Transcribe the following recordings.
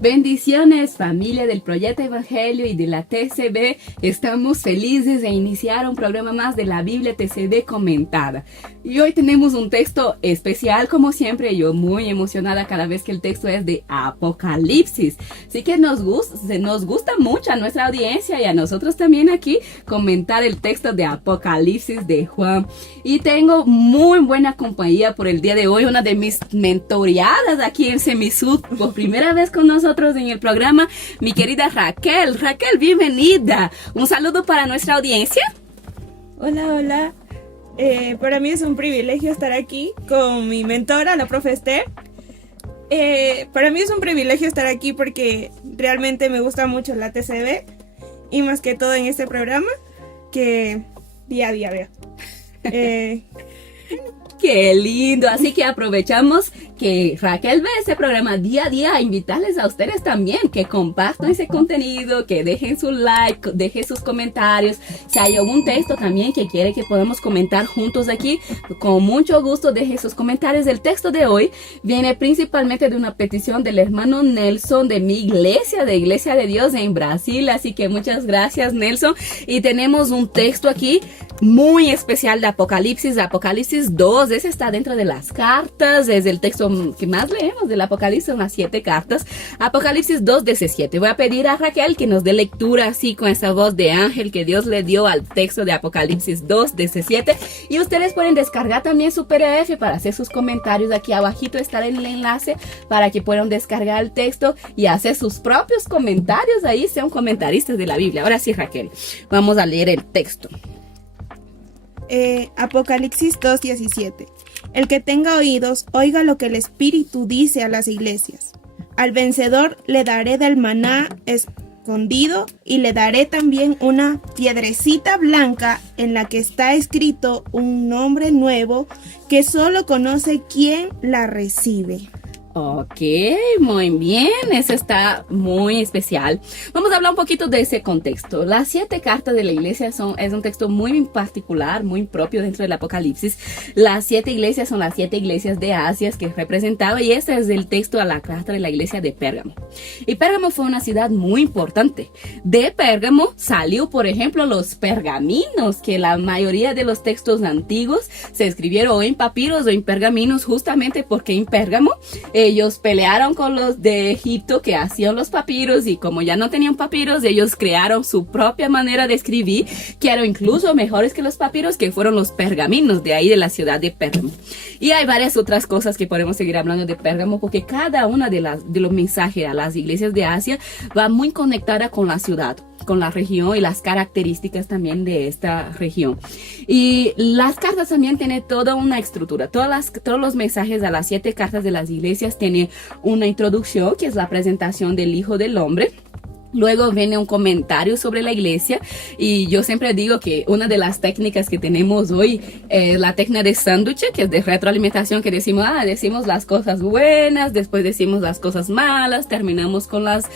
Bendiciones, familia del Proyecto Evangelio y de la TCB. Estamos felices de iniciar un programa más de la Biblia TCB comentada. Y hoy tenemos un texto especial, como siempre. Yo muy emocionada cada vez que el texto es de Apocalipsis. Así que nos gusta mucho a nuestra audiencia y a nosotros también aquí comentar el texto de Apocalipsis de Juan. Y tengo muy buena compañía por el día de hoy. Una de mis mentoreadas aquí en Semisud, por primera vez con nosotros en el programa, mi querida Raquel. Raquel, bienvenida. Un saludo para nuestra audiencia. Hola. Para mí es un privilegio estar aquí con mi mentora, la profe Esther. Para mí es un privilegio estar aquí porque realmente me gusta mucho la TCB y más que todo en este programa que día a día veo. Qué lindo, así que aprovechamos que Raquel ve ese programa día a día a invitarles a ustedes también que compartan ese contenido, que dejen su like, dejen sus comentarios. Si hay algún texto también que quiere que podamos comentar juntos aquí, con mucho gusto dejen sus comentarios. El texto de hoy viene principalmente de una petición del hermano Nelson de mi iglesia, de Iglesia de Dios en Brasil, así que muchas gracias, Nelson. Y tenemos un texto aquí muy especial de Apocalipsis 2, ese está dentro de las cartas, es el texto que más leemos del Apocalipsis, son las 7 cartas, Apocalipsis 2:17. Voy a pedir a Raquel que nos dé lectura así con esa voz de ángel que Dios le dio al texto de Apocalipsis 2:17, y ustedes pueden descargar también su PDF para hacer sus comentarios. Aquí abajito está el enlace para que puedan descargar el texto y hacer sus propios comentarios, ahí sean comentaristas de la Biblia. Ahora sí, Raquel, vamos a leer el texto. Apocalipsis 2:17. El que tenga oídos, oiga lo que el Espíritu dice a las iglesias. Al vencedor le daré del maná escondido y le daré también una piedrecita blanca en la que está escrito un nombre nuevo que solo conoce quien la recibe. Ok, muy bien, eso está muy especial. Vamos a hablar un poquito de ese contexto. Las 7 cartas de la iglesia es un texto muy particular, muy propio dentro del Apocalipsis. Las 7 iglesias son las 7 iglesias de Asia que representaba, y este es el texto a la carta de la iglesia de Pérgamo. Y Pérgamo fue una ciudad muy importante. De Pérgamo salió, por ejemplo, los pergaminos, que la mayoría de los textos antiguos se escribieron o en papiros o en pergaminos, justamente porque en Pérgamo ellos pelearon con los de Egipto que hacían los papiros, y como ya no tenían papiros, ellos crearon su propia manera de escribir, que eran incluso mejores que los papiros, que fueron los pergaminos de ahí de la ciudad de Pérgamo. Y hay varias otras cosas que podemos seguir hablando de Pérgamo, porque cada una de los mensajes a las iglesias de Asia va muy conectada con la ciudad, con la región y las características también de esta región. Y las cartas también tienen toda una estructura. Todos los mensajes a las 7 cartas de las iglesias tienen una introducción, que es la presentación del Hijo del Hombre. Luego viene un comentario sobre la iglesia, y yo siempre digo que una de las técnicas que tenemos hoy es la técnica de sándwich, que es de retroalimentación, que decimos las cosas buenas, después decimos las cosas malas, terminamos con las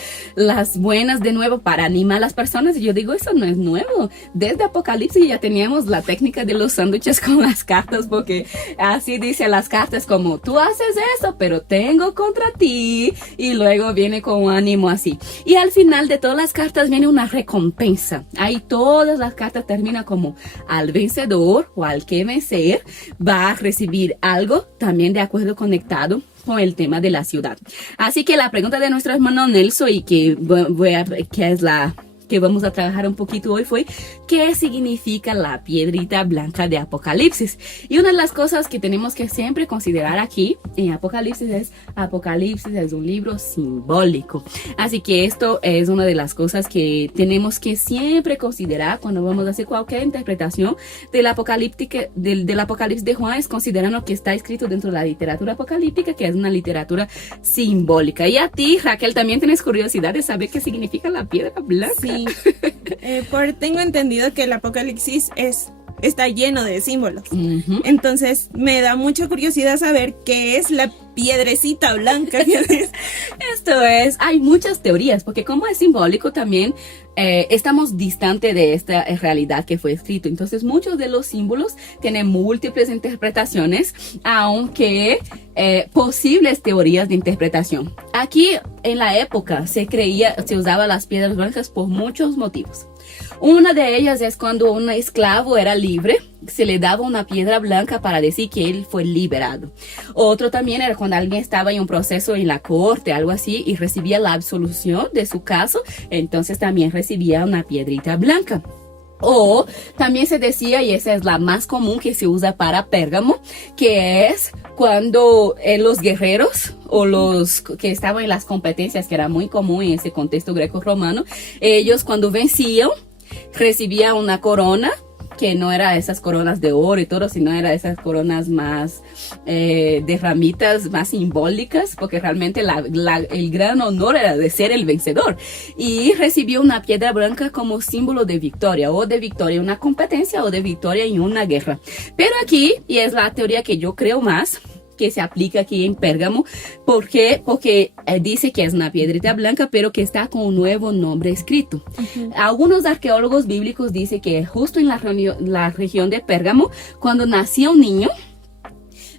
buenas de nuevo para animar a las personas. Y yo digo, eso no es nuevo. Desde Apocalipsis ya teníamos la técnica de los sándwiches con las cartas, porque así dice las cartas, como tú haces eso, pero tengo contra ti, y luego viene con un ánimo así. Y al final de todas las cartas viene una recompensa. Ahí todas las cartas terminan como al vencedor o al que vencer va a recibir algo, también de acuerdo conectado con el tema de la ciudad. Así que la pregunta de nuestro hermano Nelson, y que es la que vamos a trabajar un poquito hoy, fue ¿qué significa la piedrita blanca de Apocalipsis? Y una de las cosas que tenemos que siempre considerar aquí en Apocalipsis es un libro simbólico. Así que esto es una de las cosas que tenemos que siempre considerar cuando vamos a hacer cualquier interpretación del Apocalipsis de Juan, es considerando que está escrito dentro de la literatura apocalíptica, que es una literatura simbólica. Y a ti, Raquel, también tienes curiosidad de saber qué significa la piedra blanca. Sí, tengo entendido que el Apocalipsis está lleno de símbolos. Entonces me da mucha curiosidad saber qué es la piedrecita blanca. Esto es, hay muchas teorías, porque como es simbólico también, estamos distante de esta realidad que fue escrito. Entonces muchos de los símbolos tienen múltiples interpretaciones, aunque posibles teorías de interpretación. Aquí en la época se usaba las piedras blancas por muchos motivos. Una de ellas es cuando un esclavo era libre, se le daba una piedra blanca para decir que él fue liberado. Otro también era cuando alguien estaba en un proceso en la corte, algo así, y recibía la absolución de su caso, entonces también recibía una piedrita blanca. O también se decía, y esa es la más común que se usa para Pérgamo, que es cuando los guerreros o los que estaban en las competencias, que era muy común en ese contexto greco-romano, ellos cuando vencían recibían una corona, que no era esas coronas de oro y todo, sino era esas coronas más de ramitas, más simbólicas, porque realmente el gran honor era de ser el vencedor. Y recibió una piedra blanca como símbolo de victoria, o de victoria en una competencia, o de victoria en una guerra. Pero aquí, y es la teoría que yo creo más, que se aplica aquí en Pérgamo. ¿Por qué? Porque dice que es una piedrita blanca, pero que está con un nuevo nombre escrito. Algunos arqueólogos bíblicos dicen que justo en la región de Pérgamo, cuando nació un niño,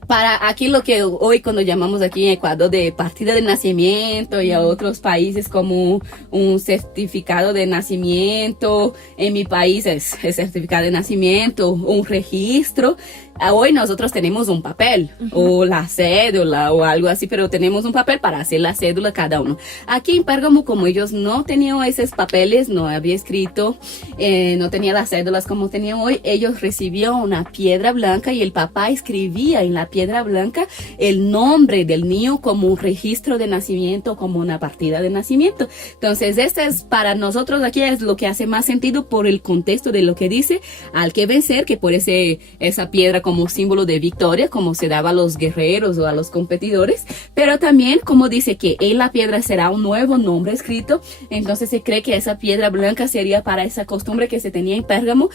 para aquí lo que hoy cuando llamamos aquí en Ecuador de partida de nacimiento, y a otros países como un certificado de nacimiento, en mi país es certificado de nacimiento, un registro. Hoy nosotros tenemos un papel, o la cédula o algo así, pero tenemos un papel para hacer la cédula cada uno. Aquí en Pérgamo, como ellos no tenían esos papeles, no había escrito, no tenía las cédulas como tenían hoy, ellos recibieron una piedra blanca y el papá escribía en la piedra blanca el nombre del niño como un registro de nacimiento, como una partida de nacimiento. Entonces, este es para nosotros aquí es lo que hace más sentido por el contexto de lo que dice al que vencer, que por esa piedra como símbolo de victoria, como se daba a los guerreros o a los competidores, pero también como dice que en la piedra será un nuevo nombre escrito, entonces se cree que esa piedra blanca sería para esa costumbre que se tenía en Pérgamo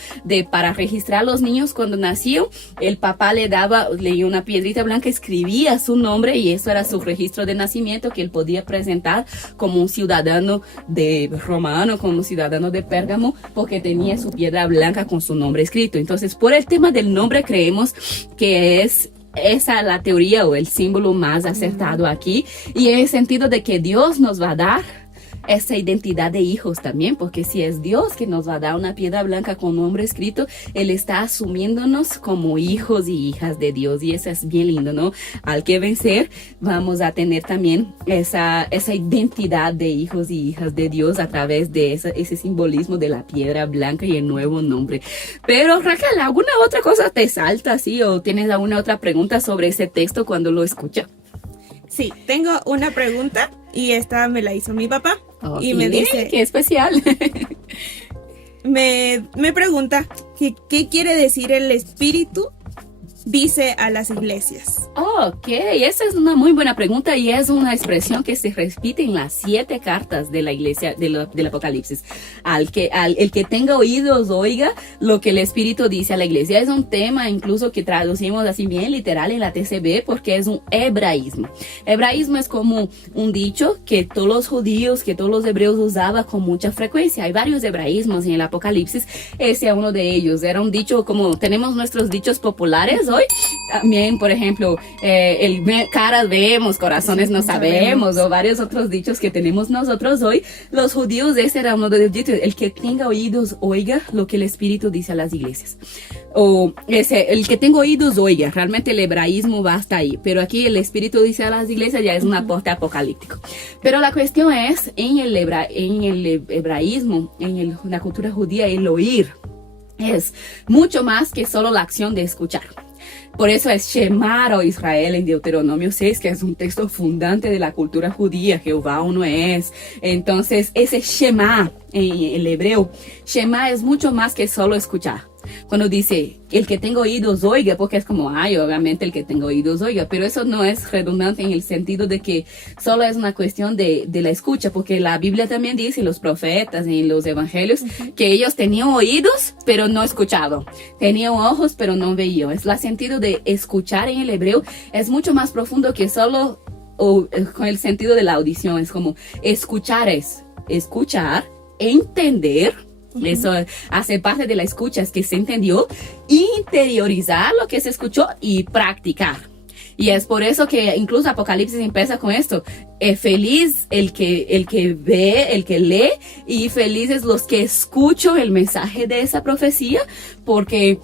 para registrar a los niños cuando nacían, el papá leía una piedrita blanca, escribía su nombre y eso era su registro de nacimiento que él podía presentar como un ciudadano romano, como un ciudadano de Pérgamo, porque tenía su piedra blanca con su nombre escrito. Entonces, por el tema del nombre creemos que es esa la teoría o el símbolo más acertado aquí, y en el sentido de que Dios nos va a dar esa identidad de hijos también, porque si es Dios que nos va a dar una piedra blanca con nombre escrito, Él está asumiéndonos como hijos y hijas de Dios, y eso es bien lindo, ¿no? Al que vencer vamos a tener también esa identidad de hijos y hijas de Dios a través de ese simbolismo de la piedra blanca y el nuevo nombre. Pero Raquel, ¿alguna otra cosa te salta así o tienes alguna otra pregunta sobre ese texto cuando lo escuchas? Sí, tengo una pregunta y esta me la hizo mi papá. Y me dice, qué especial. me pregunta qué quiere decir el Espíritu dice a las iglesias. Ok, esa es una muy buena pregunta y es una expresión que se repite en las 7 cartas de la iglesia del Apocalipsis. El que tenga oídos oiga lo que el Espíritu dice a la iglesia. Es un tema incluso que traducimos así bien literal en la TCB porque es un hebraísmo. Hebraísmo es como un dicho que todos los judíos, que todos los hebreos usaban con mucha frecuencia. Hay varios hebraísmos en el Apocalipsis. Ese es uno de ellos. Era un dicho como tenemos nuestros dichos populares hoy. También, por ejemplo, caras vemos, corazones no sabemos, o varios otros dichos que tenemos nosotros hoy. Los judíos, ese era uno de los dichos, el que tenga oídos oiga lo que el Espíritu dice a las iglesias. O el que tenga oídos oiga, realmente el hebraísmo va hasta ahí, pero aquí el Espíritu dice a las iglesias ya es un aporte apocalíptico. Pero la cuestión es, en el hebraísmo, en la cultura judía, el oír es mucho más que solo la acción de escuchar. Por eso es Shema, oh Israel, en Deuteronomio 6, que es un texto fundante de la cultura judía, Jehová uno es. Entonces, ese Shema en el hebreo, Shema es mucho más que solo escuchar. Cuando dice, el que tenga oídos oiga, porque es como, ay, obviamente el que tenga oídos oiga, pero eso no es redundante en el sentido de que solo es una cuestión de la escucha, porque la Biblia también dice, los profetas y los evangelios, que ellos tenían oídos, pero no escuchaban, tenían ojos, pero no veían. Es el sentido de escuchar en el hebreo, es mucho más profundo que solo con el sentido de la audición. Es como escuchar, es escuchar, entender. Eso hace parte de la escucha, es que se entendió, interiorizar lo que se escuchó y practicar. Y es por eso que incluso Apocalipsis empieza con esto. Feliz el que ve, el que lee, y felices los que escuchan el mensaje de esa profecía, porque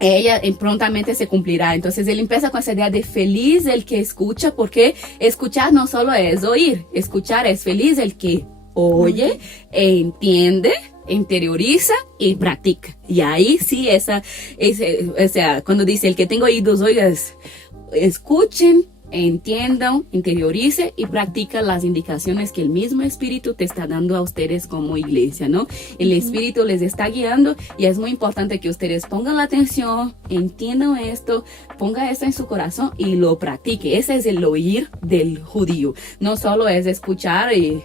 ella prontamente se cumplirá. Entonces él empieza con esa idea de feliz el que escucha, porque escuchar no solo es oír, escuchar es feliz el que oye, entiende, interioriza y practica. Y ahí sí, o sea, cuando dice el que tenga oídos, oiga, escuchen, entiendan, interiorice y practica las indicaciones que el mismo Espíritu te está dando a ustedes como iglesia, ¿no? El Espíritu les está guiando y es muy importante que ustedes pongan la atención, entiendan esto, ponga esto en su corazón y lo practique. Ese es el oír del judío. No solo es escuchar, y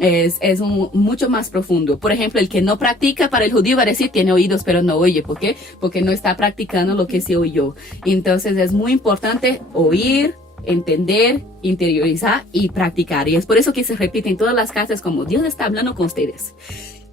es mucho más profundo. Por ejemplo, el que no practica, para el judío va a decir tiene oídos pero no oye. ¿Por qué? Porque no está practicando lo que se oyó. Entonces es muy importante oír, entender, interiorizar y practicar. Y es por eso que se repite en todas las cartas como Dios está hablando con ustedes.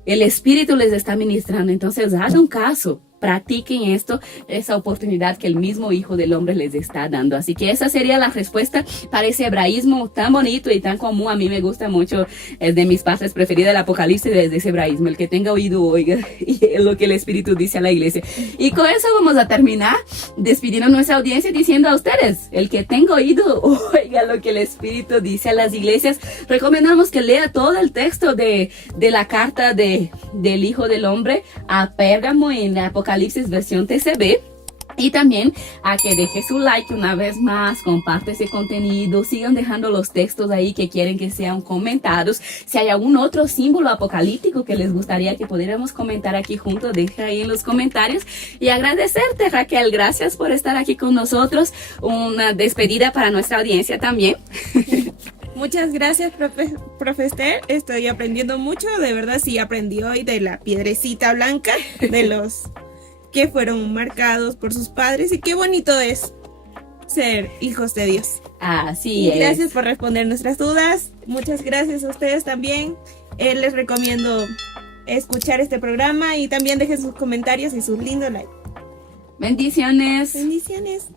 El Espíritu les está ministrando. Entonces hagan caso. Practiquen esto, esa oportunidad que el mismo Hijo del Hombre les está dando. Así que esa sería la respuesta para ese hebraísmo tan bonito y tan común. A mí me gusta mucho, es de mis partes preferidas del Apocalipsis, desde ese hebraísmo. El que tenga oído, oiga, y es lo que el Espíritu dice a la iglesia. Y con eso vamos a terminar despidiendo a nuestra audiencia diciendo a ustedes, el que tenga oído, oiga lo que el Espíritu dice a las iglesias. Recomendamos que lea todo el texto de la carta del Hijo del Hombre a Pérgamo en la Apocalipsis versión TCB, y también a que deje su like una vez más, comparte ese contenido, sigan dejando los textos ahí que quieren que sean comentados. Si hay algún otro símbolo apocalíptico que les gustaría que pudiéramos comentar aquí juntos, deja ahí en los comentarios. Y agradecerte, Raquel, gracias por estar aquí con nosotros. Una despedida para nuestra audiencia también. Muchas gracias, profe Esther. Estoy aprendiendo mucho, de verdad sí aprendí hoy de la piedrecita blanca, de los que fueron marcados por sus padres, y qué bonito es ser hijos de Dios. Así es. Gracias por responder nuestras dudas. Muchas gracias a ustedes también. Les recomiendo escuchar este programa y también dejen sus comentarios y sus lindos likes. Bendiciones. Bendiciones.